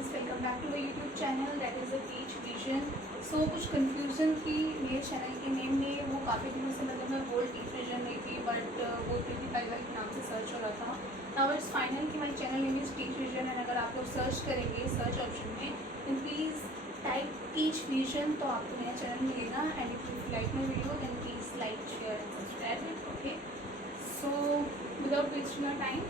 Guys, welcome back to the YouTube channel that is a teach vision. So कुछ confusion थी मेरे channel के name में। वो काफ़ी दिनों से मतलब मैं बोल टीच विजन नहीं थी, बट वो प्रीति पाइला के नाम से सर्च हो रहा था। नाउ इट्स फाइनल कि my channel name is teach vision, and अगर आप लोग सर्च करेंगे सर्च ऑप्शन में then please type teach vision, तो आपको मेरा चैनल मिलेगा। And if you like my video then please like share and subscribe it. Okay, so without wasting your time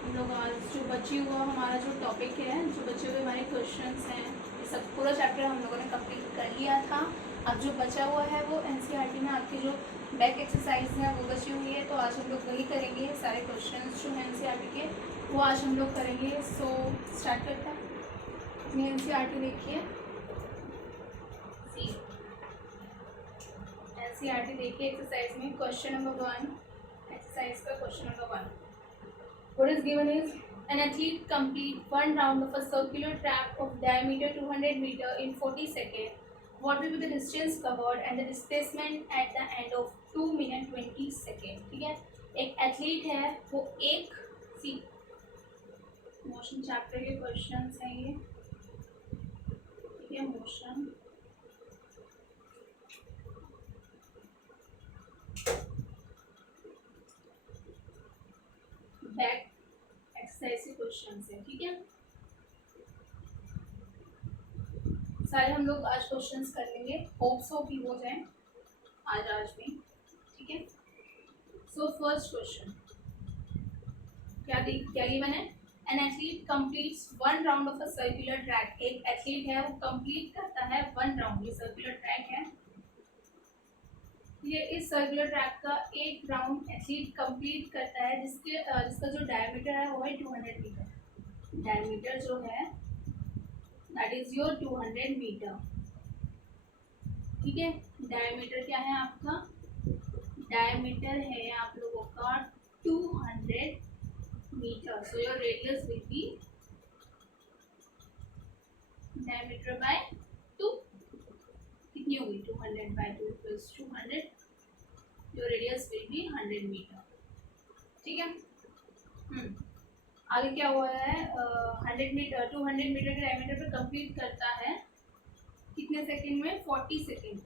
हम लोग आज जो बची हुआ हमारा जो टॉपिक है, जो बचे हुए हमारे क्वेश्चंस हैं, ये सब पूरा चैप्टर हम लोगों ने कंप्लीट कर लिया था। अब जो बचा हुआ है वो एनसीईआरटी में आपकी जो बैक एक्सरसाइज है वो बची हुई है, तो आज हम लोग वही करेंगे। सारे क्वेश्चंस जो हैं एनसीईआरटी के वो आज हम लोग करेंगे। सो स्टार्ट करते हैं। अपनी एनसीईआरटी देखिए, एनसीईआरटी देखिए। एक्सरसाइज में क्वेश्चन नंबर 1, एक्सरसाइज का question number 1, what is given is an athlete complete one round of a circular track of diameter 200 meter in 40 seconds. What will be the distance covered and the displacement at the end of 2 minute 20 second? ठीक है, एक athlete है, वो एक सी motion chapter के questions हैं ये। ठीक है, मोशन बैक एक्सरसाइज के क्वेश्चंस हैं। ठीक है, सारे हम लोग आज क्वेश्चंस कर लेंगे। होप्स हो कि हो जाए आज में। ठीक है, सो फर्स्ट क्वेश्चन क्या गिवन है? An athlete completes one round of a circular track. एक एथलीट है वो कंप्लीट करता है वन राउंड, ये सर्कुलर ट्रैक है। ये इस सर्कुलर ट्रैक का एक राउंड एथलीट कंप्लीट करता है जिसका जो डायमीटर है वो है 200 मीटर। डायमीटर जो है दैट इज योर 200 मीटर। ठीक है, डायमीटर क्या है आपका? डायमीटर है आप लोगों का 200 metre. So your radius will be diameter by 2। कितनी होगी? 200 बाय 2 equals 200। Your radius will be 100 metre. ठीक है, आगे क्या हुआ है? 100 मीटर 200 मीटर के डायमीटर पे कंप्लीट करता है कितने सेकंड में? 40 सेकंड।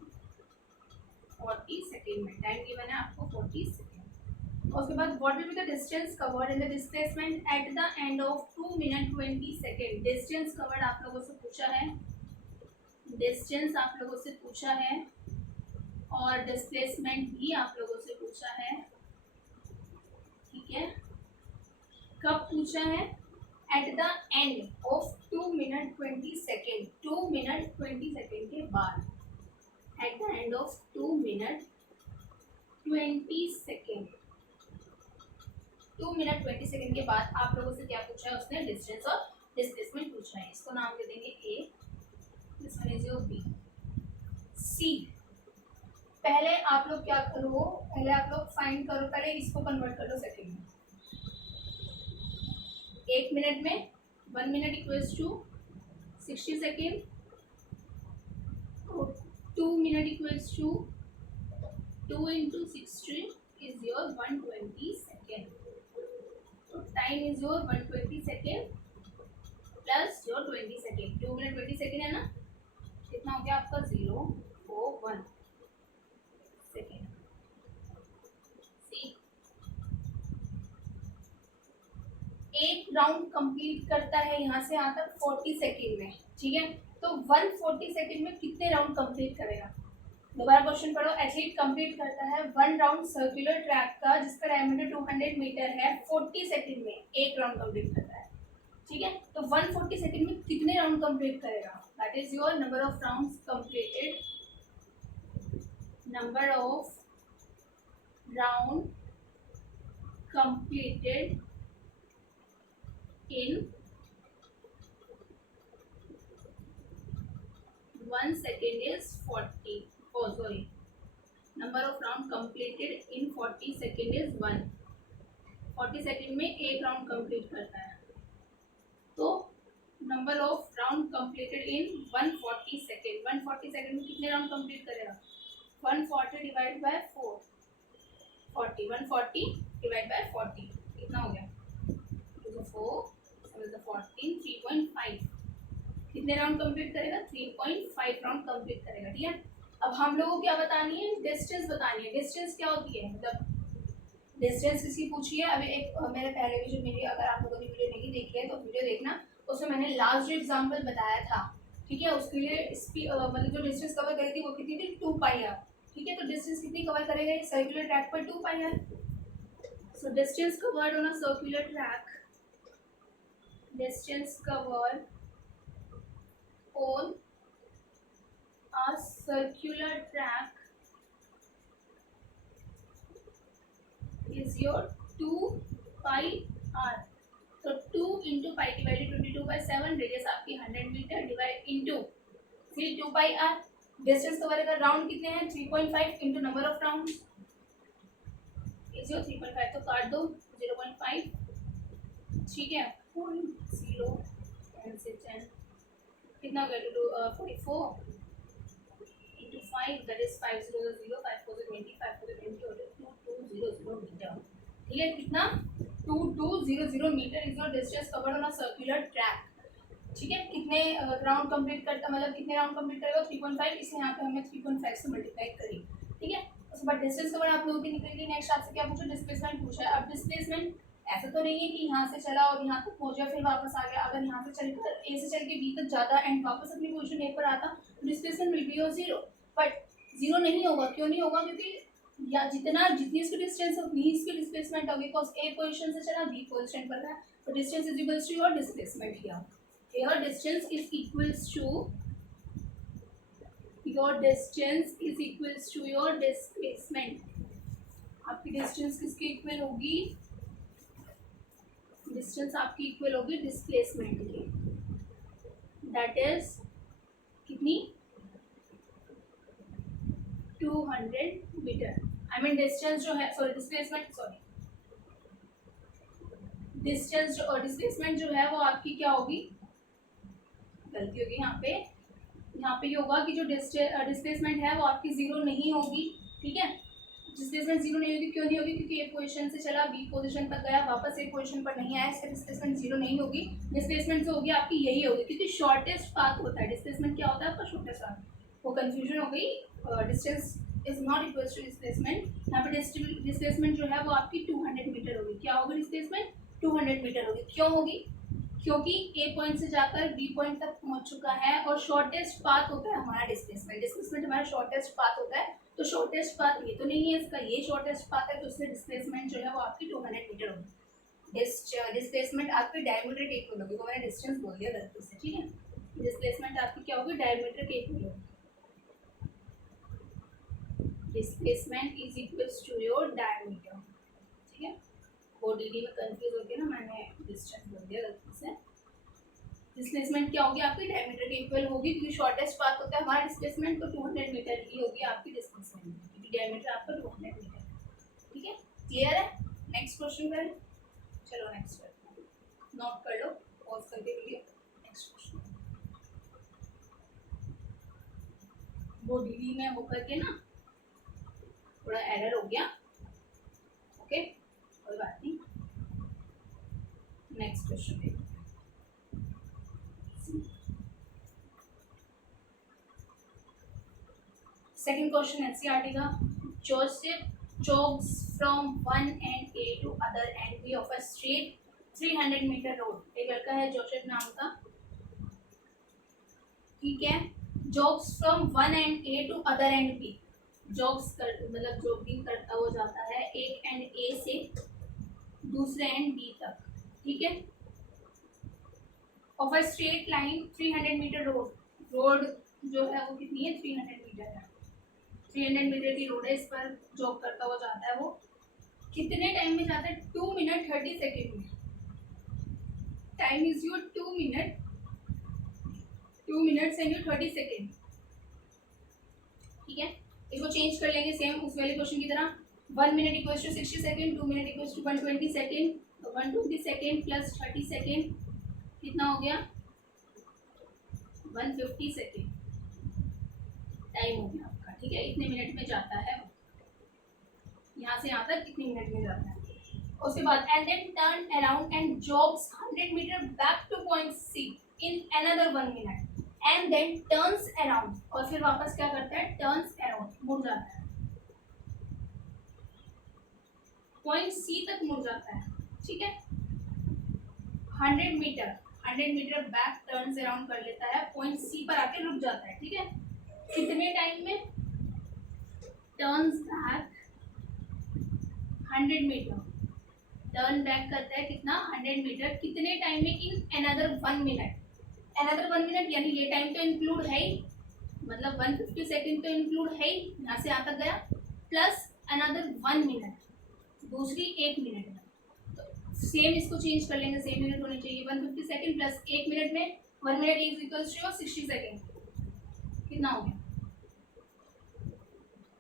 40 सेकंड में टाइम गिवन है आपको 40 सेकंड। उसके बाद what will be the distance covered and the displacement at the end of 2 minute 20 second. Distance covered आप लोगों से पूछा है, डिस्टेंस आप लोगों से पूछा है, और डिस्प्लेसमेंट भी आप लोगों से पूछा है। ठीक है, कब पूछा है? Eight the end of 2 minute 20 second. 2 minute 20 second के बाद, eight the end of 2 minute 20 second, 2 minute 20 second के बाद आप लोगों से क्या पूछा है? उसने डिस्टेंस और डिस्प्लेसमेंट पूछा है। इसको नाम दे देंगे A, this one is your B. C, पहले आप लोग क्या करो? पहले आप लोग फाइंड करो, पहले इसको कन्वर्ट कर लो सेकेंड में। 1 मिनट में 1 minute equals to 60 second, 2 minute equals to 2 into 60 is your 120 second. तो time is your 120 second plus your 20 second. 2 minute 20 second है ना, कितना हो गया आपका? 041 सेकेंड। एक राउंड कंप्लीट करता है यहाँ से यहाँ तक 40 सेकेंड में। ठीक है, तो 140 सेकेंड में कितने राउंड कंप्लीट करेगा? दोबारा क्वेश्चन पढ़ो। एथलीट कंप्लीट करता है वन राउंड सर्कुलर ट्रैक का जिसका डायमीटर 200 मीटर है, 40 सेकेंड में एक राउंड कंप्लीट करता है। ठीक है, तो 140 सेकेंड में कितने राउंड कंप्लीट करेगा? That is your number of rounds completed. Number of round completed in 1 second is 40. Oh sorry, number of round completed in 40 second is 1। 40 second में एक राउंड कंप्लीट करता है, तो number of round completed in 140 second. 140 second में कितने round complete करेगा? 140 divide by 4, 40। 140 divide by 40 कितना हो गया? 4 14, 3.5 कितने राउंड कंप्लीट करेगा, 3.5 राउंड कंप्लीट करेगा। ठीक है, अब हम लोगों को क्या बतानी है, डिस्टेंस बतानी है। डिस्टेंस क्या होती है, मतलब डिस्टेंस किसकी पूछी है। अभी एक मेरे पहले भी जो मेरी, अगर आप लोगों ने वीडियो नहीं देखी है तो वीडियो देखना, उसमें मैंने लास्ट जो एग्जाम्पल बताया था, ठीक है, उसके लिए मतलब जो डिस्टेंस कवर करी थी वो कितनी थी, 2πr। ठीक है, तो डिस्टेंस कितनी कवर करेगा ये सर्कुलर ट्रैक पर, 2πr। So distance covered on a circular track, distance covered on a circular track is your 2πr। तो 2 इंटू पाई की वैल्यू 22/7, रेडियस आपकी 100 मीटर, डिवाइड इंटू फिर 2πr। डिस्टेंस कवर का round कितने हैं, 3.5 into number of round is your 3.5, तो काट दो 0.5। ठीक है, 0 10 से 10 कितना हो गया, 44 into 5, that is 500, 5 4 20, 5 4 20 और 2200 मीटर। ठीक है, कितना, 2200 metre is your distance covered on a circular track. ठीक है, कितने राउंड कंप्लीट करता, मतलब कितने राउंड कंप्लीट करेगा, 3.5, इसलिए यहाँ पे हमने 3.5 से मल्टीप्लाई करी। ठीक है, उसके बाद डिस्टेंस कवर्ड आप लोगों की निकल गई। नेक्स्ट आपसे क्या पूछा, डिस्प्लेसमेंट पूछा है। अब डिस्प्लेसमेंट ऐसा तो नहीं है कि यहाँ से चला और यहाँ तक पहुंचा फिर वापस आ गया। अगर यहाँ से चलकर ए से चल के बी तक जाता एंड वापस अपनी पोजीशन ए पर आता तो displacement will be your 0। But 0 नहीं होगा, क्यों नहीं होगा, क्योंकि या जितनी इसकी डिस्टेंस है उतनी इसकी डिस्प्लेसमेंट होगी, बिकॉज ए पोजीशन से चला बी पोजीशन पर है, तो distance is equals to your displacement. Here distance is equals to your distance is equals to your displacement. आपकी डिस्टेंस किसके इक्वल होगी, डिस्टेंस आपकी इक्वल होगी डिस्प्लेसमेंट की, दैट इज कितनी, 200 मीटर। आई मीन डिस्टेंस जो है, सॉरी डिस्प्लेसमेंट, सॉरी डिस्टेंस जो और डिस्प्लेसमेंट जो है वो आपकी क्या होगी, गलती होगी यहाँ पे ये होगा कि जो डिस्प्लेसमेंट है वो आपकी 0 नहीं होगी। ठीक है, डिस्प्लेसमेंट 0 नहीं होगी, क्यों नहीं होगी, क्योंकि ए पोजीशन से चला बी पोजीशन तक गया, वापस ए पोजीशन पर नहीं आया, इससे डिस्प्लेसमेंट 0 नहीं होगी। डिस्प्लेसमेंट जो होगी आपकी यही होगी, क्योंकि शॉर्टेस्ट पाथ होता है। डिस्प्लेसमेंट क्या होता है आपका, शॉर्टेस्ट पाथ। वो कंफ्यूजन हो गई, distance is not equal to displacement. यहाँ पे डिस्प्लेसमेंट जो है वो आपकी 200 मीटर होगी। क्या होगी डिस्प्लेसमेंट, 200 मीटर होगी। क्यों होगी, क्योंकि ए पॉइंट से जाकर बी पॉइंट तक पहुंच चुका है और शॉर्टेस्ट पाथ होता है हमारा डिस्प्लेसमेंट। डिस्प्लेसमेंट हमारा शॉर्टेस्ट पाथ होता है, तो शॉर्टेस्ट पाथ ये तो नहीं है इसका, ये शॉर्टेस्ट पाथ है, तो उससे डिस्प्लेसमेंट जो है वो आपकी 200 मीटर होगी। डिस्प्लेसमेंट आपकी डायमीटर के इक्वल होगी, तो मैंने डिस्टेंस बोल दिया गलती से। ठीक है, डिस्प्लेसमेंट आपकी क्या होगी, डायमीटर के इक्वल होगी। Displacement is equals to your diameter. ठीक है, वो डी में कंफ्यूज हो गया ना, मैंने डिस्टेंस बोल दिया गलती से। डिस्प्लेसमेंट क्या होगी आपकी, डायमीटर के इक्वल होगी, क्योंकि शॉर्टेस्ट पाथ होता है हमारा डिस्प्लेसमेंट, तो 200 मीटर ही होगी आपकी डिस्प्लेसमेंट, क्योंकि डायमीटर आपका 200 मीटर। ठीक है, क्लियर है। नेक्स्ट क्वेश्चन करें, चलो नेक्स्ट क्वेश्चन नोट कर लो, पॉज करके वीडियो। नेक्स्ट क्वेश्चन वो डी में होकर के ना थोड़ा एरर हो गया, ओके कोई बात नहीं। नेक्स्ट क्वेश्चन देखो, सेकंड क्वेश्चन एनसीईआरटी का। Joseph jogs from one end A to other end B of a straight 300 metre road. एक लड़का है जोसेफ नाम का, ठीक है, jogs from one end A to other end B। jogs मतलब जॉगिंग करता हुआ जाता है एक एंड A से दूसरे एंड B तक। ठीक है, of a straight line 300 metre road. Road जो है वो कितनी है, 300 मीटर है। 300 मीटर की रोड है, इस पर जॉग करता हुआ जाता है। वो कितने टाइम में जाता है, 2 मिनट 30 सेकेंड में। Time is your 2 minute, 2 minutes and your 30 second. ठीक है, इसको चेंज कर लेंगे सेम उस वाले क्वेश्चन की तरह। 1 minute equals to 60 second, 2 minute equals to 120 second, तो 120 सेकेंड प्लस 30 सेकेंड कितना हो गया, 150 सेकेंड टाइम हो गया आपका। ठीक है, इतने मिनट में जाता है, यहाँ से यहाँ तक कितने मिनट में जाता है। उसके बाद and then turn around and jogs 100 metre back to point C in another 1 minute. And then turns around, और फिर वापस क्या करता है, टर्न्स अराउंड, मुड़ जाता है, पॉइंट सी तक मुड़ जाता है, ठीक है। 100 मीटर बैक टर्न्स अराउंड कर लेता है, पॉइंट सी पर आके रुक जाता है, ठीक है। कितने टाइम में, turns back 100 metre, turn back करता है कितना, 100 मीटर, कितने टाइम में, in another 1 minute, another 1 minute यानी ये टाइम तो इंक्लूड है ही, मतलब 150 सेकेंड तो इंक्लूड है ही, यहाँ से यहाँ तक गया, प्लस अनदर 1 मिनट, दूसरी 1 मिनट, तो सेम इसको चेंज कर लेंगे, सेम मिनट होने चाहिए, 150 सेकेंड प्लस 1 मिनट में 1 minute is equals to 60 second, कितना हो गया,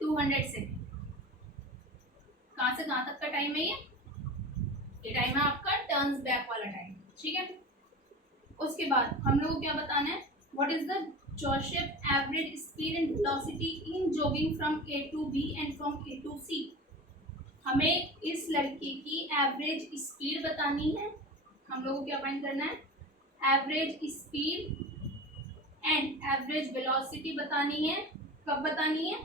200 सेकेंड। कहाँ से कहाँ तक का टाइम है ये टाइम है आपका टर्न्स बैक वाला टाइम, ठीक है। उसके बाद हम लोग को क्या बताना है, what is the Joseph average speed and velocity in jogging from A to B and from A to C. हमें इस लड़के की एवरेज स्पीड बतानी है, हम लोग को क्या फाइंड करना है, average speed and average velocity बतानी है, कब बतानी है,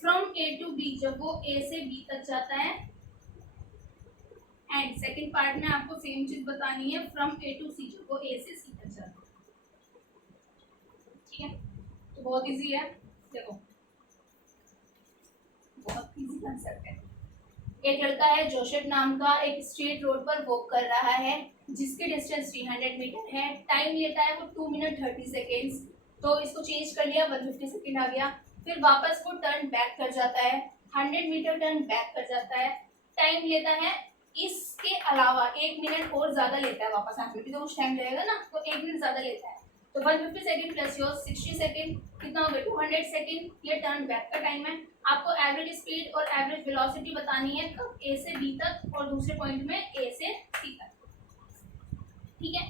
फ्रॉम ए टू बी, जब वो ए से बी तक जाता है, एंड सेकेंड पार्ट में आपको सेम चीज बतानी है, फ्रॉम ए टू सी, जब वो ए से सी तक जाता है, ठीक है। तो बहुत इजी है, देखो बहुत इजी कंसेप्ट है। एक लड़का है जोसेफ नाम का, एक स्ट्रीट रोड पर वॉक कर रहा है, जिसकी डिस्टेंस 300 मीटर है, टाइम लेता है वो 2 मिनट 30 सेकेंड्स, तो इसको चेंज कर लिया, 150 सेकेंड आ गया, फिर वापस वो टर्न बैक कर जाता है, 100 मीटर टर्न बैक कर जाता है, टाइम लेता है, इसके अलावा 1 मिनट और ज्यादा लेता है, वापस आने में भी तो कुछ टाइम लगेगा ना, तो 1 मिनट ज्यादा लेता है, तो 150 सेकेंड प्लस योर 60 सेकेंड, कितना हो गया, 200 सेकेंड, ये टर्न बैक का टाइम है। आपको एवरेज स्पीड और एवरेज वेलोसिटी बतानी है, कब, ए से बी तक और दूसरे पॉइंट में ए से सी तक, ठीक है।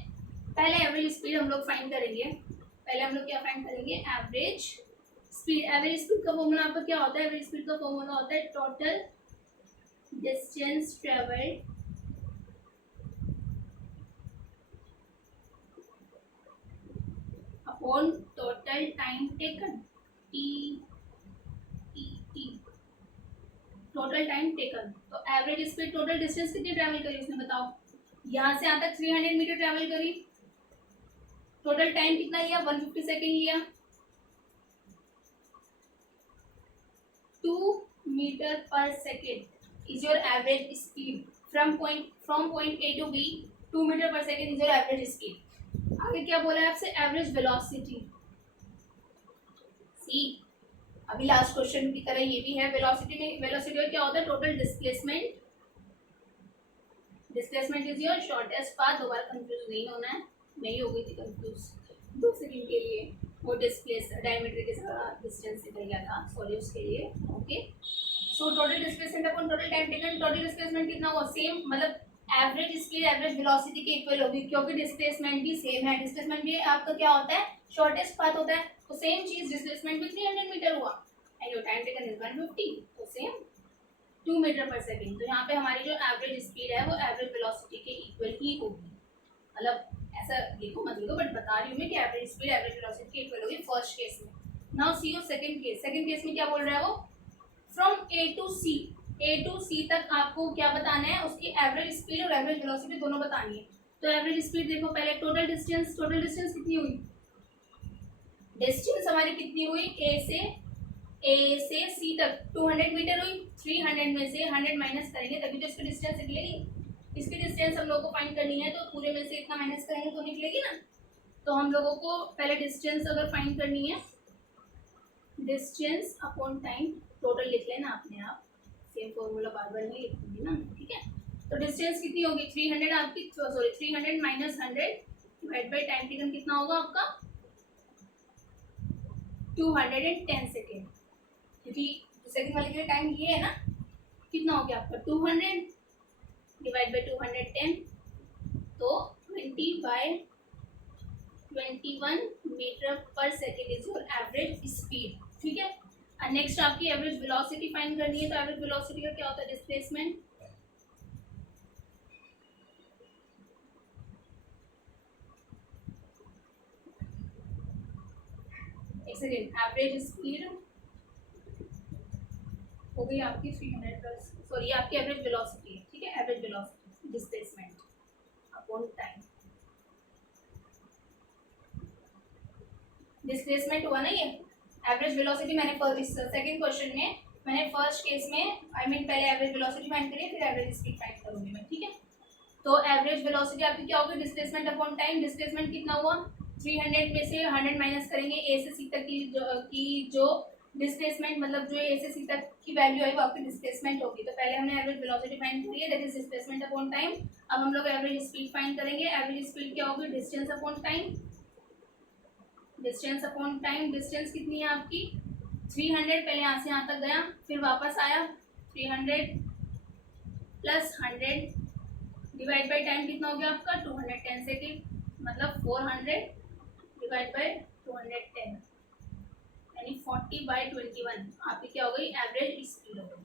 पहले एवरेज स्पीड हम लोग फाइंड करेंगे, पहले हम लोग क्या फाइंड करेंगे, एवरेज स्पीड। एवरेज स्पीड का फॉर्मूला आपका क्या होता है, एवरेज स्पीड का फॉर्मूला होता है total distance travelled upon total time taken, T total time taken. तो एवरेज स्पीड, टोटल डिस्टेंस कितनी ट्रैवल करी उसने बताओ, यहाँ से यहाँ तक 300 मीटर ट्रैवल करी, टोटल टाइम कितना लिया, 150 सेकेंड लिया, 2 metre per second is your average speed from point A to B, 2 metre per second is your average speed. आगे क्या बोला है आपसे, एवरेज वेलोसिटी, सी अभी लास्ट क्वेश्चन की तरह ये भी है, वेलोसिटी में, वेलोसिटी में क्या होता है, total displacement, displacement is your shortest path, दोबारा कंफ्यूज नहीं होना है, मैं ही हो गई थी कंफ्यूज 2 सेकंड के लिए, वो डिस्प्लेस डायमीटर के साथ डिस्टेंस निकल गया था, सॉरी उसके लिए, okay. So total displacement upon total time taken, total displacement कितना हुआ, सेम, मतलब एवरेज स्पीड एवरेज वेलोसिटी के इक्वल होगी, क्योंकि डिस्प्लेसमेंट भी सेम है, डिस्प्लेसमेंट भी आपका क्या होता है, शॉर्टेस्ट पाथ होता है, तो सेम चीज, डिस्प्लेसमेंट भी 300 मीटर हुआ and your time taken is 150, तो सेम 2 मीटर पर सेकेंड। तो यहाँ पे हमारी जो एवरेज स्पीड है वो एवरेज वेलोसिटी के इक्वल ही होगी, मतलब ऐसा लिखो मत लिखो, बट बता रही हूँ मैं कि एवरेज स्पीड एवरेज वेलोसिटी के इक्वल होगी फर्स्ट केस में। Now see your second case, second case में क्या बोल रहा है वो, from A to C, A to C तक आपको क्या बताना है, उसकी एवरेज स्पीड और एवरेज वेलोसिटी दोनों बतानी है। तो एवरेज स्पीड देखो पहले, टोटल डिस्टेंस, टोटल डिस्टेंस कितनी हुई, डिस्टेंस हमारी कितनी हुई, ए से सी तक 200 मीटर हुई, 300 में से 100 माइनस करेंगे तभी तो इसकी डिस्टेंस निकलेगी, इसकी डिस्टेंस हम लोग को फाइंड करनी है, तो पूरे में से इतना माइनस करेंगे तो निकलेगी ना। तो हम लोगों को पहले डिस्टेंस अगर फाइंड करनी है, डिस्टेंस अपॉन टाइम, टोटल लिख लेना अपने आप, सेम फॉर्मूला बार बार नहीं लिखूंगी ना, ठीक है। तो डिस्टेंस कितनी होगी, 300 आपकी, sorry 300 minus 100 divide by time taken कितना होगा आपका, 210 सेकेंड, क्योंकि सेकंड वाले के लिए टाइम ये है ना, कितना हो गया आपका 200 डिवाइड बाई 210, तो 20/21 metre per second is your average speed, ठीक है। और नेक्स्ट आपकी एवरेज वेलोसिटी फाइंड करनी है, तो एवरेज वेलोसिटी का क्या होता है, डिस्प्लेसमेंट, सेकेंड एवरेज स्पीड हो गई आपकी 300 प्लस, सॉरी ये आपकी एवरेज वेलोसिटी है, ठीक है, average velocity displacement upon time. Displacement हुआ ना ये, एवरेज वेलोसिटी मैंने सेकंड क्वेश्चन में मैंने फर्स्ट केस में पहले एवरेज वेलोसिटी फाइंड करी फिर एवरेज स्पीड फाइंड करूंगी मैं, ठीक है। तो एवरेज वेलोसिटी आपकी क्या होगी, डिस्प्लेसमेंट अपॉन टाइम। डिस्प्लेसमेंट कितना हुआ, 300 में से 100 माइनस करेंगे ए से सी तक की जो डिस्प्लेसमेंट मतलब जो ए से सी तक की वैल्यू आई वो आपकी डिस्प्लेसमेंट होगी। तो पहले हमने एवरेज वेलोसिटी फाइंड करी है, that is displacement upon time. अब हम लोग एवरेज स्पीड फाइंड करेंगे। एवरेज स्पीड क्या होगी, distance upon time, distance upon time. Distance कितनी है आपकी 300, पहले यहाँ से यहाँ तक गया फिर वापस आया, 300 प्लस 100 डिवाइड बाई टाइम कितना हो गया आपका 210 सेकेंड, मतलब 400 डिवाइड बाई 210 यानी 40/21 आपकी क्या हो गई, एवरेज स्पीड हो गई।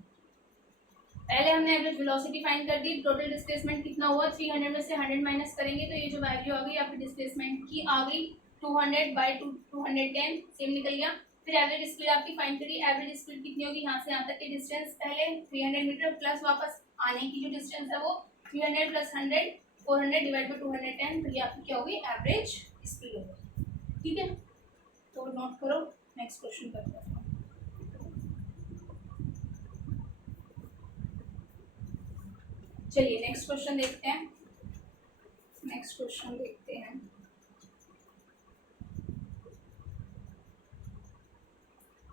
पहले हमने एवरेज वेलोसिटी फाइंड कर दी, टोटल डिस्प्लेसमेंट कितना हुआ, 300 में से 100 माइनस करेंगे तो ये जो वैल्यू आ गई आपकी डिस्प्लेसमेंट की आ गई 200/210 सेम निकल गया। फिर एवरेज स्पीड आपकी फाइंड करी, एवरेज स्पीड कितनी होगी, यहाँ से यहाँ तक की डिस्टेंस पहले 300 मीटर प्लस वापस आने की जो डिस्टेंस है वो 300 प्लस 100 400 डिवाइड बाई 210, तो ये आपकी क्या होगी, एवरेज स्पीड होगी, ठीक है। तो नोट करो, नेक्स्ट क्वेश्चन करते हैं। चलिए नेक्स्ट क्वेश्चन देखते हैं, नेक्स्ट क्वेश्चन देखते हैं।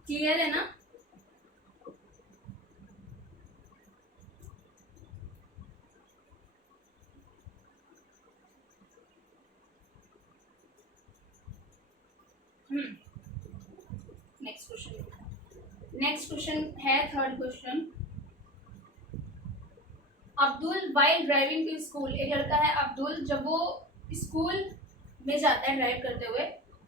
क्लियर है ना, नेक्स्ट क्वेश्चन, नेक्स्ट क्वेश्चन है third question. Abdul while driving to school, एक लड़का है अब्दुल, जब वो स्कूल में जाता है ड्राइव करते हुए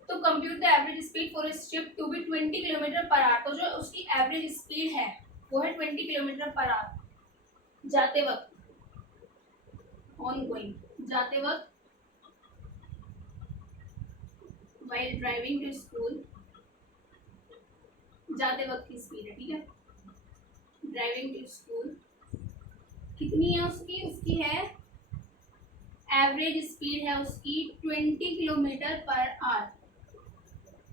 तो compute the average speed for इस trip to be 20 kilometre per hour. तो जो उसकी एवरेज स्पीड है वो है 20 किलोमीटर पर आवर जाते वक्त, ऑन गोइंग, जाते वक्त वाइल ड्राइविंग टू स्कूल, जाते वक्त की स्पीड है, ठीक है। ड्राइविंग टू स्कूल कितनी है उसकी, उसकी है एवरेज स्पीड है उसकी 20 kilometre per our,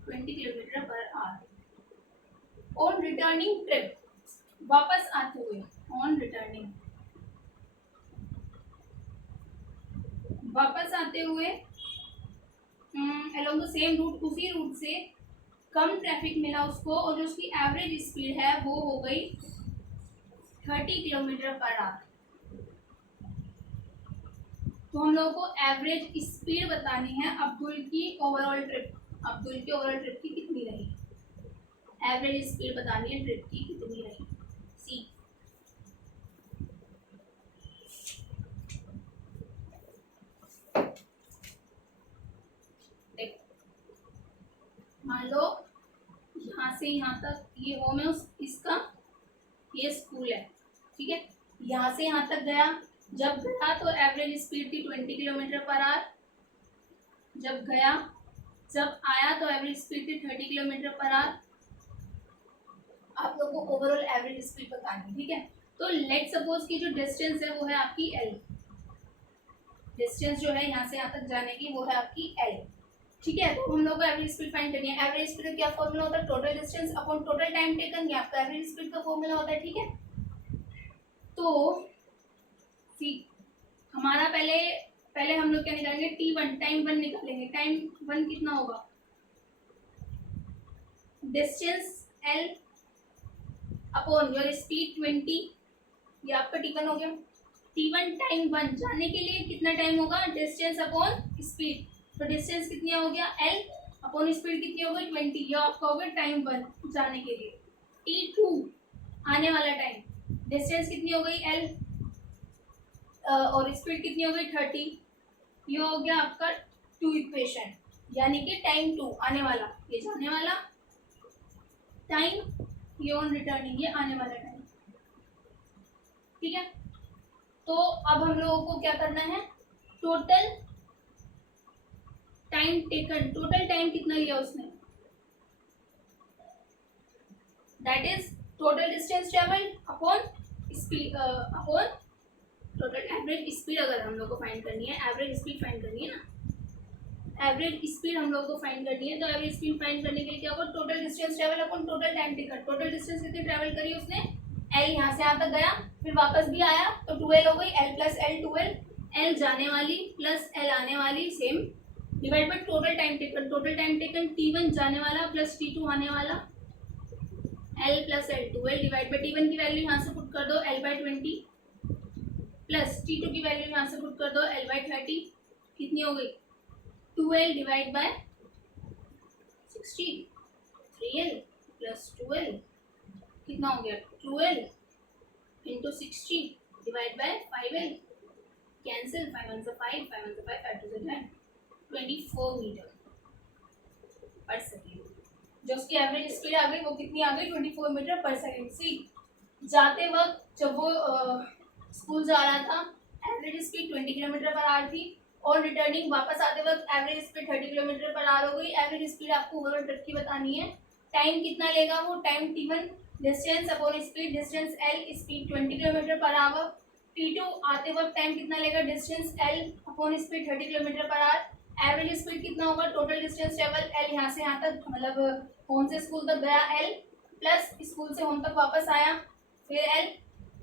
20 kilometre per our. On returning trip, वापस आते हुए, ऑन रिटर्निंग, वापस आते हुए अलोंग द सेम रूट, उसी रूट से कम ट्रैफिक मिला उसको और जो उसकी एवरेज स्पीड है वो हो गई 30 किलोमीटर पर आवर। तो हम लोगों को एवरेज स्पीड बतानी है अब्दुल की ओवरऑल ट्रिप, अब्दुल की ओवरऑल ट्रिप की कितनी रही, एवरेज स्पीड बतानी है ट्रिप की कितनी रही। सी मान लो यहाँ से यहाँ तक ये होम है इसका, ये स्कूल है, ठीक है। यहाँ से यहाँ तक गया, जब गया तो एवरेज स्पीड थी 20 किलोमीटर पर आवर, जब गया, जब आया तो एवरेज स्पीड थी 30 किलोमीटर पर आवर। आप लोगों को ओवरऑल एवरेज स्पीड बतानी है, ठीक है। तो लेट सपोज की जो डिस्टेंस है वो है आपकी एल, डिस्टेंस जो है यहाँ से यहाँ तक जाने की वो है आपकी एल, ठीक है। तो हम लोग को एवरेज स्पीड फाइंड करनी है। एवरेज स्पीड का क्या फॉर्मूला होता है, total distance upon total time taken, ये आपका एवरेज स्पीड का फॉर्मूला होता है, ठीक है। तो सी हमारा पहले हम लोग क्या निकालेंगे, T1 टाइम 1 निकालेंगे। टाइम 1 कितना होगा, distance L upon your speed 20, ये आपका T1 हो गया। T1 टाइम 1 जाने के लिए कितना टाइम होगा, डिस्टेंस अपॉन स्पीड, तो डिस्टेंस कितनी हो गया L अपॉन स्पीड कितनी हो गई 20, ये आपका हो गया टाइम 1 जाने के लिए। T2 आने वाला टाइम, डिस्टेंस कितनी हो गई L और स्पीड कितनी हो गई 30, ये हो गया आपका 2 इक्वेशन, यानी कि टाइम 2 आने वाला, ये जाने वाला टाइम, ये ऑन रिटर्निंग, ये आने वाला टाइम, ठीक है। तो अब हम लोगों को क्या करना है, total time taken, total time कितना लिया उसने, that is total distance travel upon speed upon total average speed. अगर हम लोग को फाइंड करनी है, एवरेज स्पीड फाइंड करनी है ना, एवरेज स्पीड हम लोग को फाइंड करनी है, तो एवरेज स्पीड फाइंड करने के लिए क्या होगा, total distance travel upon total time taken. Total distance कितनी ट्रेवल करी उसने, एल यहाँ से यहाँ तक गया, फिर वापस भी आया, तो 12 हो गई, एल प्लस एल 12, एल जाने वाली प्लस एल आने वाली same, divide by total time taken. Total time taken T1 जाने वाला प्लस T2 आने वाला, L plus L 12 divide by T1 की वैल्यू यहाँ से पुट कर दो एल बाई 20 प्लस T2 की वैल्यू यहाँ से पुट कर दो एल बाई 30, कितनी हो गई 2L divide by 16, 3L plus 2L कितना हो गया 2L into 60 divide by 5L, cancel, 5 1 से 5, 5 1 से 5, 5 2 से 10, 24 मीटर पर सेकेंड। जो उसकी एवरेज स्पीड आ गई वो कितनी आ गई 24 मीटर पर सेकेंड। सी जाते वक्त जब वो स्कूल जा रहा था average speed 20 kilometre per our थी, और रिटर्निंग वापस आते वक्त average speed 30 kilometre per our हो गई। एवरेज स्पीड आपको ओवरऑल ट्रिप की बतानी है। टाइम कितना लेगा वो, time T1 distance upon speed, distance L speed 20 kilometre per our, T2 आते वक्त टाइम कितना लेगा, distance L upon speed 30 kilometre per our, average speed कितना होगा, टोटल डिस्टेंस ट्रेवल L यहाँ से यहाँ तक, मतलब होम से स्कूल तक गया L प्लस स्कूल से होम तक वापस आया फिर L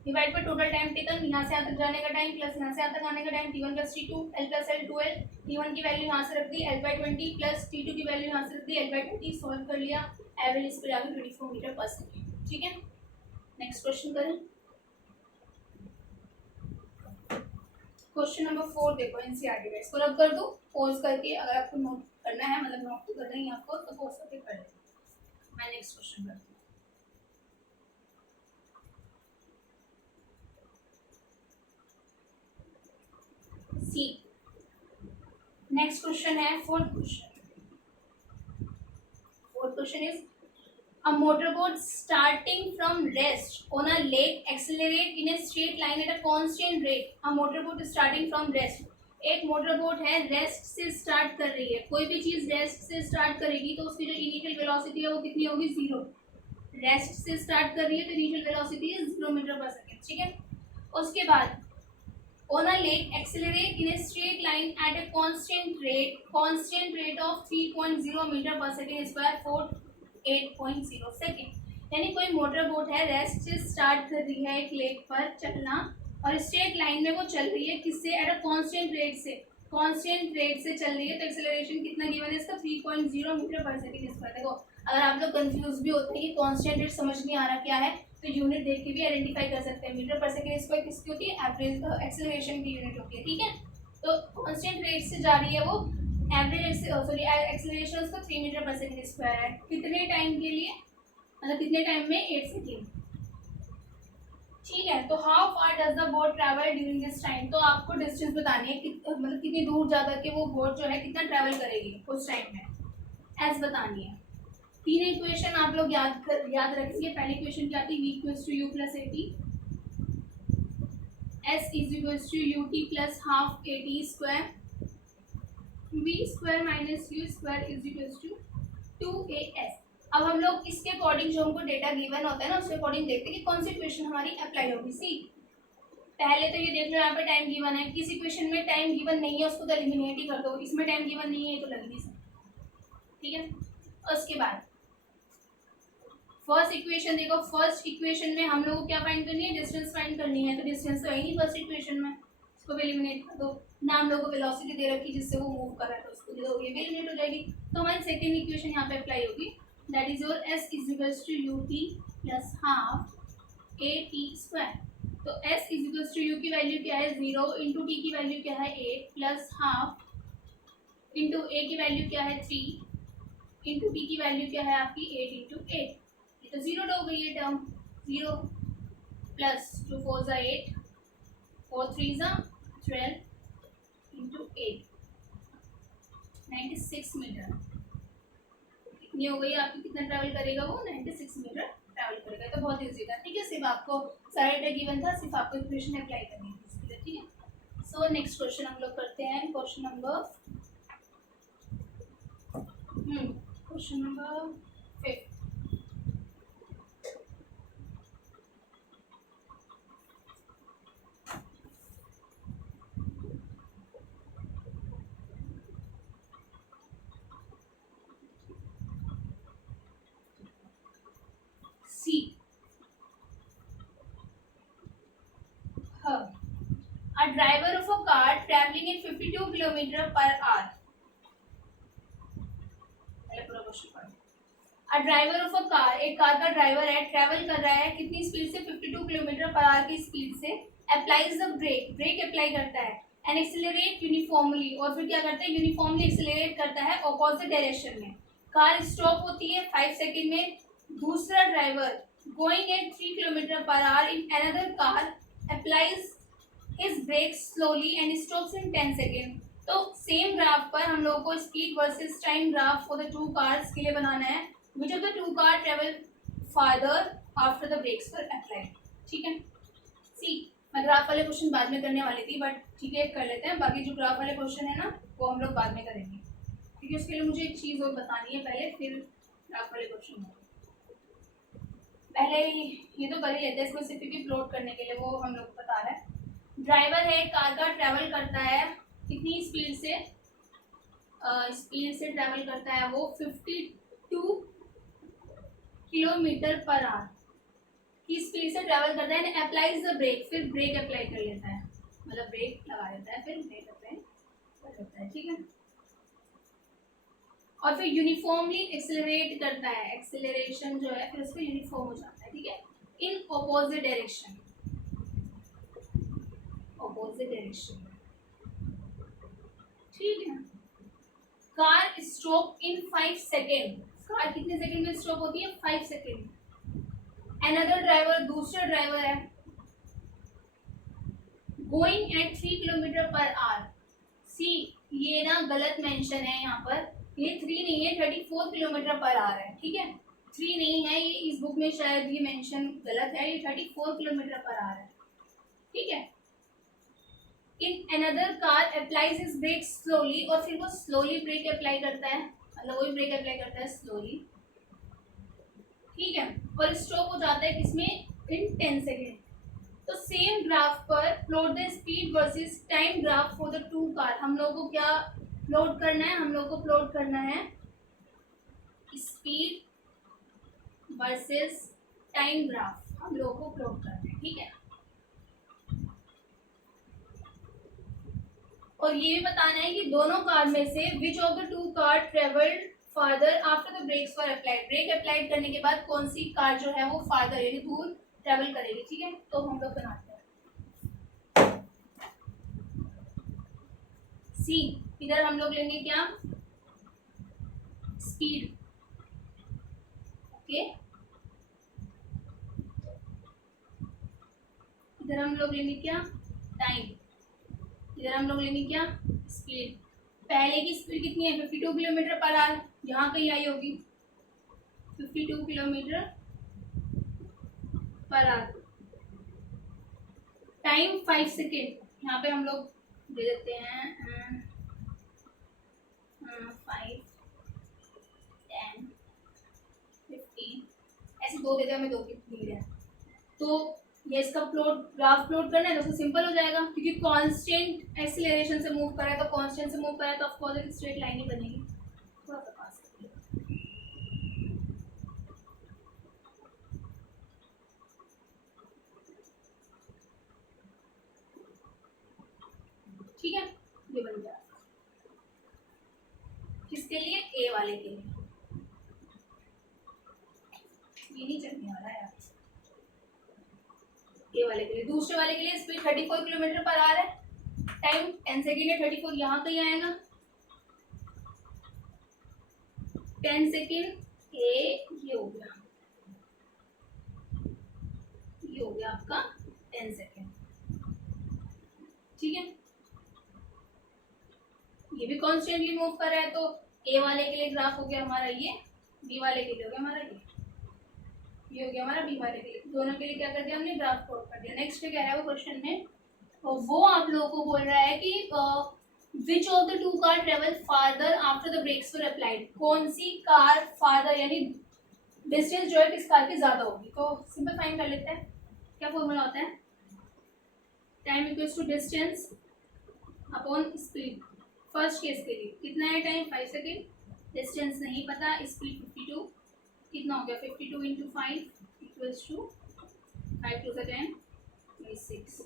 divide by total time taken, यहाँ से यहाँ तक जाने का टाइम प्लस यहाँ से यहाँ तक आने का time, T1 plus T2, L plus L 12, T1 की वैल्यू यहाँ से रख दी L बाई 20 प्लस T2 की वैल्यू यहाँ से रख दी L बाई 20, सॉल्व कर लिया, एवरेज स्पीड आ गई 24 मीटर पर सेकेंड। ठीक है, नेक्स्ट क्वेश्चन करें। क्वेश्चन नंबर 4 देखो एनसीईआरटी का, इसको रब कर दो पॉज करके, अगर आपको नोट करना है, मतलब नोट तो करना ही है आपको, तो पॉज करके कर लें। मैं नेक्स्ट क्वेश्चन करती हूँ। सी नेक्स्ट क्वेश्चन है fourth question. Fourth question is a motorboat starting from rest on a lake accelerate in a straight line at a constant rate। a motorboat starting from rest, एक motorboat है rest से start कर रही है, कोई भी चीज रेस्ट से स्टार्ट करेगी तो उसकी जो इनिशियल वेलोसिटी है वो कितनी होगी 0। रेस्ट से स्टार्ट कर रही है तो इनिशियल वेलोसिटी है 0 मीटर पर सेकेंड। ठीक है, उसके बाद on a lake accelerate in a straight line at a constant rate of 3.0 meter per second square for 8.0 second. यानी कोई मोटर बोट है रेस्ट से स्टार्ट कर रही है एक लेक पर चलना, और स्ट्रेट लाइन में वो चल रही है किससे, एट अ कांस्टेंट रेट से, कांस्टेंट रेट से चल रही है, तो एक्सेलरेशन कितना गिवन है इसका 3.0 मीटर पर सेकेंड स्क्वायर। देखो अगर आप लोग कंफ्यूज भी होते हैं कि कांस्टेंट रेट समझ नहीं आ रहा क्या है, तो यूनिट देख के भी आइडेंटिफाई कर सकते हैं। मीटर पर सेकेंड स्क्वायर किसकी होती है, एवरेज एक्सेलरेशन की यूनिट होती है। ठीक है, तो कांस्टेंट रेट से जा रही है वो, एवरेज सॉरी एक्सेलरेशन उसका 3 मीटर पर सेकेंड स्क्वायर है, कितने टाइम के लिए, मतलब कितने टाइम में 8 सेकेंड। ठीक है, तो how far does the boat travel during this time, तो आपको डिस्टेंस बतानी है मतलब कितनी दूर जा करके वो बोट जो है कितना ट्रैवल करेगी उस टाइम में, एस बतानी है। तीन इक्वेशन आप लोग याद रखेंगे। पहली इक्वेशन क्या थी, v equals to u plus at, s is equals to ut plus half at square, v square minus u square is equals to 2as। अब हम लोग इसके अकॉर्डिंग जो हमको डेटा गिवन होता है ना उसके अकॉर्डिंग देखते हैं कि कौन सी इक्वेशन हमारी अप्लाई होगी। सी पहले तो ये देख लो यहाँ पे टाइम गिवन है, किस इक्वेशन में टाइम गिवन नहीं है उसको तो एलिमिनेट ही कर दो, इसमें टाइम गिवन नहीं है तो लग नहीं सकता। ठीक है, उसके बाद फर्स्ट इक्वेशन देखो, फर्स्ट इक्वेशन में हम लोग को क्या फाइंड करनी है, डिस्टेंस फाइंड करनी है, तो डिस्टेंस तो है नहीं फर्स्ट इक्वेशन में, इसको भी एलिमिनेट कर दो। ना हम लोग को वेलोसिटी दे रखी जिससे वो मूव कर रहा है तो उसको दे दो, ये भी एलिमिनेट हो जाएगी। तो हमारी सेकंड इक्वेशन यहाँ पे अप्लाई होगी, that is your s is equals to ut plus half at square. तो s is equals to u की वैल्यू क्या है 0, इंटू t की वैल्यू क्या है 8 प्लस हाफ इंटू a की वैल्यू क्या है 3, इंटू t की वैल्यू क्या है आपकी 8 इंटू 8, तो 0 हो गई ये टर्म, 0 प्लस 2 4 ज़ा 8, 4 3 ज़ा 12 इंटू 8, 96 मीटर। कितनी हो गई आपकी, कितना ट्रैवल करेगा वो 96 मीटर ट्रैवल करेगा। तो बहुत ईजी था। ठीक है, सिर्फ आपको सारा डेटा गिवन था, सिर्फ आपको इक्वेशन अप्लाई करनी है इसके लिए। ठीक है, सो नेक्स्ट क्वेश्चन हम लोग करते हैं, question number 5। Driver of a car travelling in 52 kilometre per our. पहले पूरा क्वेश्चन पढ़ो। A driver of a car, एक कार का ड्राइवर है, ट्रैवल कर रहा है कितनी स्पीड से, 52 किलोमीटर पर आवर की स्पीड से। Applies the brake, brake apply करता है। एंड एक्सेलरेट यूनिफॉर्मली, और फिर क्या करता है, यूनिफॉर्मली एक्सेलरेट करता है ऑपोजिट डायरेक्शन में। कार स्टॉप होती है 5 सेकंड में। दूसरा driver going at 3 kilometre per hour in another car applies his brake slowly and stops in 10 second. तो सेम ग्राफ पर हम लोगों को speed versus time graph for the two cars के लिए बनाना है। Which of the two car travel farther after the brakes were applied. ठीक है, सी मैं ग्राफ वाले क्वेश्चन बाद में करने वाली थी, बट ठीक है कर लेते हैं। बाकी जो ग्राफ वाले क्वेश्चन है ना वो हम लोग बाद में करेंगे, क्योंकि उसके लिए मुझे एक चीज़ और बतानी है पहले, फिर ग्राफ वाले क्वेश्चन होंगे। पहले ये तो कर ही लेते हैं, स्पेसिफिकली प्लॉट करने के लिए वो हम लोग बता रहे हैं। ड्राइवर है, कार का ट्रैवल करता है कितनी स्पीड से, ट्रैवल करता है वो 52 किलोमीटर पर आवर की स्पीड से ट्रैवल करता है। एंड अप्लाइज द ब्रेक, फिर ब्रेक अप्लाई कर लेता है, मतलब ब्रेक लगा देता है, फिर ब्रेक अप्लाई कर लेता है। ठीक है, और फिर यूनिफॉर्मली एक्सेलरेट करता है, एक्सेलरेशन जो है फिर उसको यूनिफॉर्म हो जाता है। ठीक है, in opposite direction, opposite direction. ठीक है, car stop in 5 second, car कितने सेकेंड में स्टॉप होती है, 5 सेकेंड। अनदर ड्राइवर, दूसरा ड्राइवर है, going at 3 kilometre per hour. See ये ना गलत मेंशन है यहाँ पर, ये 3 नहीं है, 34 किलोमीटर पर आवर है। ठीक है, 3 नहीं है, ये इस बुक में शायद ये मेंशन गलत है, ये 34 किलोमीटर पर आवर है। ठीक है, in another car applies his brake slowly, और फिर वो स्लोली ब्रेक अप्लाई करता है, मतलब वही ब्रेक अप्लाई करता है स्लोली। ठीक है, और स्टॉप हो जाता है किसमें, इन 10 सेकेंड। तो सेम ग्राफ पर plot the speed versus time graph for the two car. हम लोग को क्या प्लॉट करना है, हम लोग को प्लॉट करना है स्पीड वर्सेस टाइम ग्राफ, हम लोग को प्लॉट करना है। ठीक है, और ये भी बताना है कि दोनों कार में से which of the two car travelled farther after the brakes were applied. Brake applied करने के बाद कौन सी कार जो है वो फार्दर यानी दूर ट्रेवल करेगी। ठीक है, तो हम लोग बनाते हैं सी। इधर हम लोग लेंगे क्या, स्पीड। ओके, इधर हम लोग लेंगे क्या, टाइम। इधर हम लोग लेंगे क्या, स्पीड। पहले की स्पीड कितनी है, 52 किलोमीटर पर आवर, यहाँ कहीं आई होगी 52 kilometre per our. Time 5 second, यहाँ पे हम लोग दे देते हैं 5, 10, 15, ऐसे दो देते हैं, हमें दो की है। तो ये इसका प्लॉट ग्राफ प्लॉट करना है तो सिंपल हो जाएगा, क्योंकि कांस्टेंट एक्सीलरेशन से मूव कर रहा है, तो कांस्टेंट से मूव कर रहा है तो ऑफ कोर्स एक स्ट्रेट लाइन ही बनेगी। थोड़ा सा पास ठीक है, ये बन जाएगा किसके लिए, ए वाले के लिए। ये नहीं चलने वाला यार, ए वाले के लिए। दूसरे वाले के लिए स्पीड 34 किलोमीटर पर आ रहा है, टाइम 10 सेकेंड है, 34 यहाँ कहीं आएगा 10 सेकेंड। ये हो गया, ये हो गया आपका 10 सेकेंड। ठीक है, ये भी कॉन्स्टेंटली मूव कर रहा है, तो ए वाले के लिए ग्राफ हो गया हमारा ये, बी वाले के लिए हो गया हमारा ये हो गया हमारा बी वाले के लिए। दोनों के लिए क्या कर दिया हमने, ग्राफ प्लॉट कर दिया। नेक्स्ट क्या है वो क्वेश्चन में, तो वो आप लोगों को बोल रहा है कि which of the two car travel farther after the brakes were applied. कौन सी कार फार्दर यानी डिस्टेंस जो है किस कार की ज्यादा होगी। तो सिंपल फाइन कर लेते हैं, क्या फॉर्मूला होता है, time equals to distance upon speed. First case के लिए कितना है टाइम, 5 सेकेंड, डिस्टेंस नहीं पता, स्पीड 52, कितना हो गया 52 इंटू 5 इक्वल्स टू 5 2 10 26,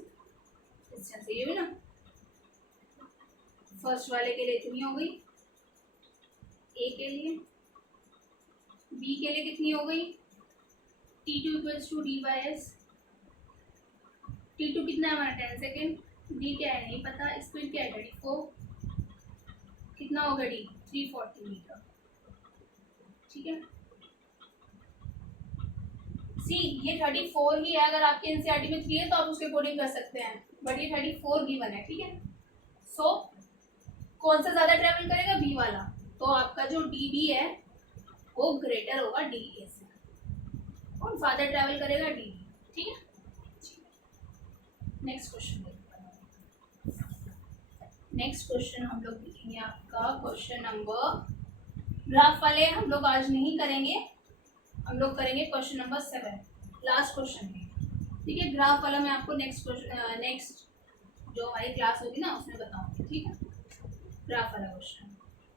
डिस्टेंस ये भी ना फर्स्ट वाले के लिए इतनी हो गई, ए के लिए, बी के लिए कितनी हो गई, T2 equals to D by S, T2 कितना है हमारा 10 सेकेंड, डी क्या है नहीं पता, स्पीड क्या है 34, कितना होगा डी 340 मीटर, ठीक है। सी ये 34 ही है, अगर आपके एनसीईआरटी में 3 है तो आप उसके अकॉर्डिंग कर सकते हैं, बट ये 34 गिवन है, ठीक है। सो कौन सा ज्यादा ट्रेवल करेगा, बी वाला, तो आपका जो डी बी है वो ग्रेटर होगा डी ए से, कौन ज्यादा ट्रेवल करेगा, डी बी, ठीक है। नेक्स्ट क्वेश्चन देखते हैं। नेक्स्ट क्वेश्चन हम लोग देखेंगे आपका क्वेश्चन नंबर, ग्राफ वाले हम लोग आज नहीं करेंगे, हम लोग करेंगे क्वेश्चन नंबर 7, लास्ट क्वेश्चन है, ठीक है। ग्राफ वाला मैं आपको नेक्स्ट जो हमारी क्लास होगी ना उसमें बताऊंगी, ठीक है, ग्राफ वाला क्वेश्चन,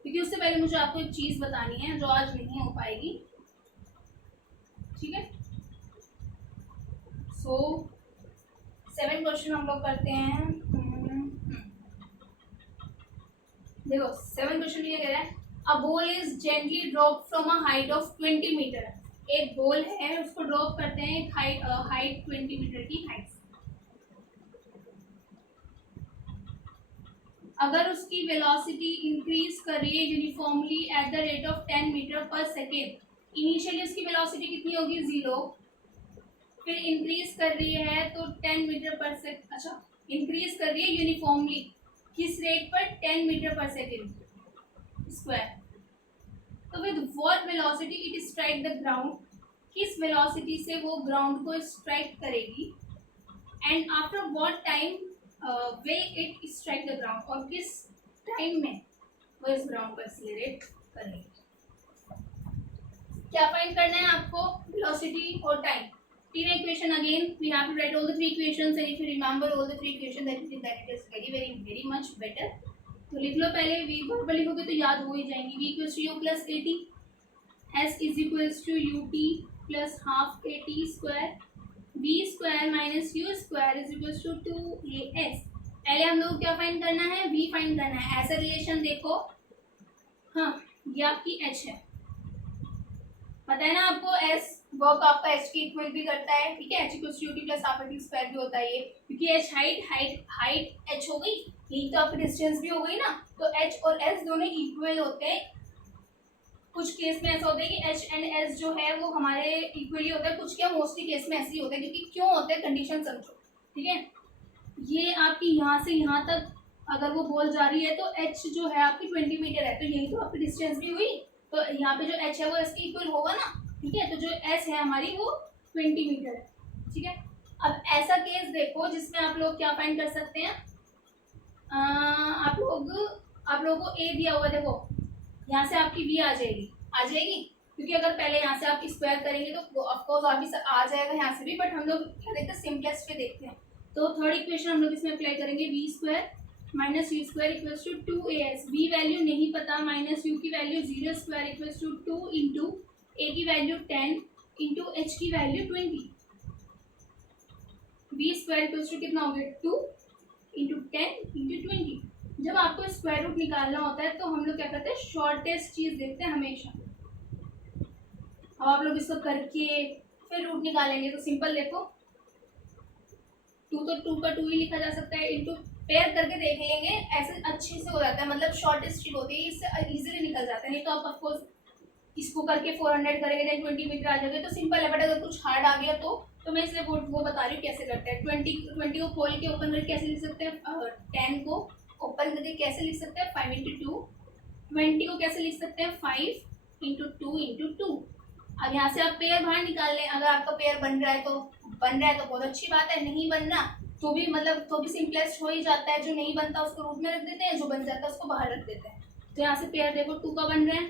क्योंकि उससे पहले मुझे आपको एक चीज़ बतानी है जो आज नहीं हो पाएगी, ठीक है। सो 7 क्वेश्चन हम लोग करते हैं। देखो 7 क्वेश्चन ये कह रहा है, a ball is gently drop from a height of 20 metre, एक बॉल है उसको ड्रॉप करते हैं एक हाइट 20 मीटर की हाइट से, अगर उसकी वेलोसिटी इंक्रीज कर रही है uniformly at the rate of 10 metre per second, initially उसकी वेलोसिटी कितनी होगी 0, फिर इंक्रीज कर रही है तो 10 मीटर पर सेकेंड, अच्छा इंक्रीज कर रही है यूनिफॉर्मली किस रेट पर 10 मीटर पर सेकेंड स्क्वायर, तो with what velocity it strike the ground, किस वेलोसिटी से वो ग्राउंड को स्ट्राइक करेगी, and after what time will it strike the ground, और किस टाइम में वो इस ग्राउंड को एक्सीलरेट करेगी। क्या फाइंड करना है आपको, वेलोसिटी और टाइम, तीन equation, again we have to write all the 3 equations, and if you remember all the 3 equation that it is very very very much better. तो लिख लो पहले, v बराबर लिखोगे तो याद हो ही जाएंगी, v equals to u plus at, s is equals to ut plus half at square, v square minus u square is equals to 2as। पहले हम लोग क्या फाइंड करना है, v फाइंड करना है। ऐसा रिलेशन देखो, हाँ ये आपकी h है, पता है ना आपको, s वर्क आपका h की इक्वल भी करता है, ठीक है, h equals to ut plus half at square भी होता है ये, क्योंकि h हाइट h हो गई, यही तो आपकी डिस्टेंस भी हो गई ना, तो h और s दोनों इक्वल होते हैं। कुछ केस में ऐसा होता है कि h एंड s जो है वो हमारे इक्वली होता है, कुछ क्या मोस्टली केस में ऐसे ही होता है, क्योंकि क्यों होता है कंडीशन समझो, ठीक है। ये आपकी यहाँ से यहाँ तक अगर वो बॉल जा रही है तो h जो है आपकी 20 मीटर है, तो यही तो आपकी डिस्टेंस भी हुई, तो यहाँ पे जो h है वो s के इक्वल होगा ना, ठीक है, तो जो s है हमारी वो 20 मीटर है, ठीक है। अब ऐसा केस देखो जिसमें आप लोग क्या फाइंड कर सकते हैं, आप लोगों को a दिया हुआ, देखो यहाँ से आपकी b आ जाएगी, क्योंकि अगर पहले यहाँ से आप स्क्वायर करेंगे तो ऑफकोर्स आप आ जाएगा यहाँ से भी, बट हम लोग क्या देखते हैं, सिंपलेस्ट पे देखते हैं। तो थर्ड इक्वेशन हम लोग इसमें अप्लाई करेंगे, v square minus U square equals to 2as, v value नहीं पता, माइनस u की value 0 square equals to 2 into a की वैल्यू 10 इंटू h की value 20, v square equals to कितना हो गया 2 इंटू 10 इंटू 20। जब आपको स्क्वायर रूट निकालना होता है तो हम लोग क्या करते हैं, शॉर्टेस्ट चीज देखते हैं हमेशा। अब आप लोग इसको करके फिर रूट निकालेंगे तो सिंपल, देखो 2 तो 2 का 2 ही लिखा जा सकता है, इंटू पेयर करके देख लेंगे, ऐसे अच्छे से हो जाता है, मतलब शॉर्टेस्ट चीज होती है, इससे इजीली निकल जाता है। नहीं तो आप ऑफकोर्स इसको करके 400 करेंगे देन 20 मीटर आ जाएगा तो सिंपल है, बट अगर कुछ हार्ड आ गया तो मैं इसलिए वो बता रही हूँ कैसे करते हैं। 20 को खोल के ओपन करके कैसे लिख सकते हैं, 10 को ओपन करके कैसे लिख सकते हैं 5 इंटू 2, 20 को कैसे लिख सकते हैं 5 इंटू 2 इंटू 2। अब यहाँ से आप पेयर बाहर निकाल लें, अगर आपका पेयर बन रहा है तो बहुत अच्छी बात है, नहीं बन रहा तो भी सिंपलेस्ट हो ही जाता है, जो नहीं बनता उसको रूट में रख देते हैं, जो बन जाता है उसको बाहर रख देते हैं। तो यहाँ से पेयर देखो 2 का बन रहा है,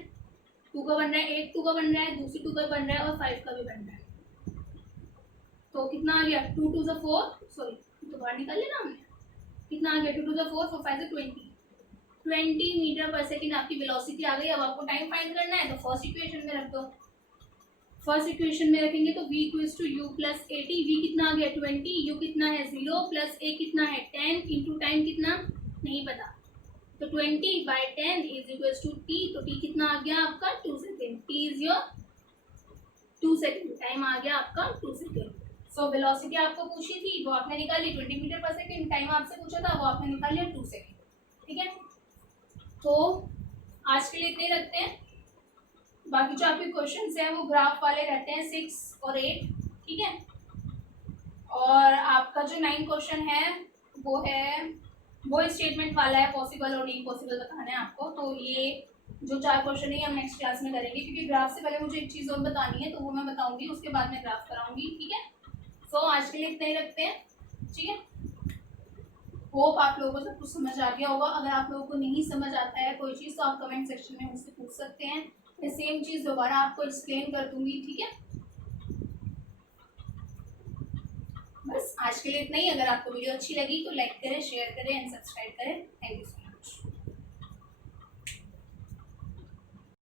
2 का बन रहा है, एक 2 का बन रहा है, दूसरी 2 का बन रहा है और 5 का भी बन रहा है। तो कितना आ गया 2 2 4, सॉरी तो बाहर निकाल लेना हमने, कितना आ गया 2 2 4 4 5 20 मीटर पर सेकेंड आपकी वेलोसिटी आ गई। अब आपको टाइम फाइंड करना है तो फर्स्ट इक्वेशन में रख दो, फर्स्ट इक्वेशन में रखेंगे तो v equals to u plus A T, v कितना आ गया 20, u कितना है 0 प्लस a कितना है 10 इंटू टाइम कितना नहीं पता तो 20/10 इज इक्वल्स टू टी, तो टी कितना आ गया आपका 2 second, T is your 2 second, time आ गया आपका 2 सेकेंड। सो वेलोसिटी आपको पूछी थी वो आपने निकाली 20 मीटर पर सेकेंड, टाइम आपसे पूछा था वो आपने निकाल लिया 2 सेकेंड, ठीक है। तो आज के लिए इतने रखते हैं, बाकी जो आपके क्वेश्चंस हैं वो ग्राफ वाले रहते हैं 6 और 8, ठीक है। और आपका जो 9 क्वेश्चन है वो स्टेटमेंट वाला है, पॉसिबल और नहीं पॉसिबल बताना है आपको। तो ये जो 4 क्वेश्चन है हम नेक्स्ट क्लास में करेंगे, क्योंकि ग्राफ से पहले मुझे एक चीज़ और बतानी है तो वो मैं बताऊंगी, उसके बाद मैं ग्राफ कराऊंगी, ठीक है। सो आज के लिए इतना ही रखते हैं, ठीक है। होप आप लोगों को सब कुछ समझ आ गया होगा। अगर आप लोगों को नहीं समझ आता है कोई चीज़ तो आप कमेंट सेक्शन में मुझसे पूछ सकते हैं, मैं सेम चीज़ दोबारा आपको एक्सप्लेन कर दूंगी, ठीक है। बस आज के लिए इतना ही। अगर आपको वीडियो अच्छी लगी तो लाइक करें, शेयर करें एंड सब्सक्राइब करें। Thank you.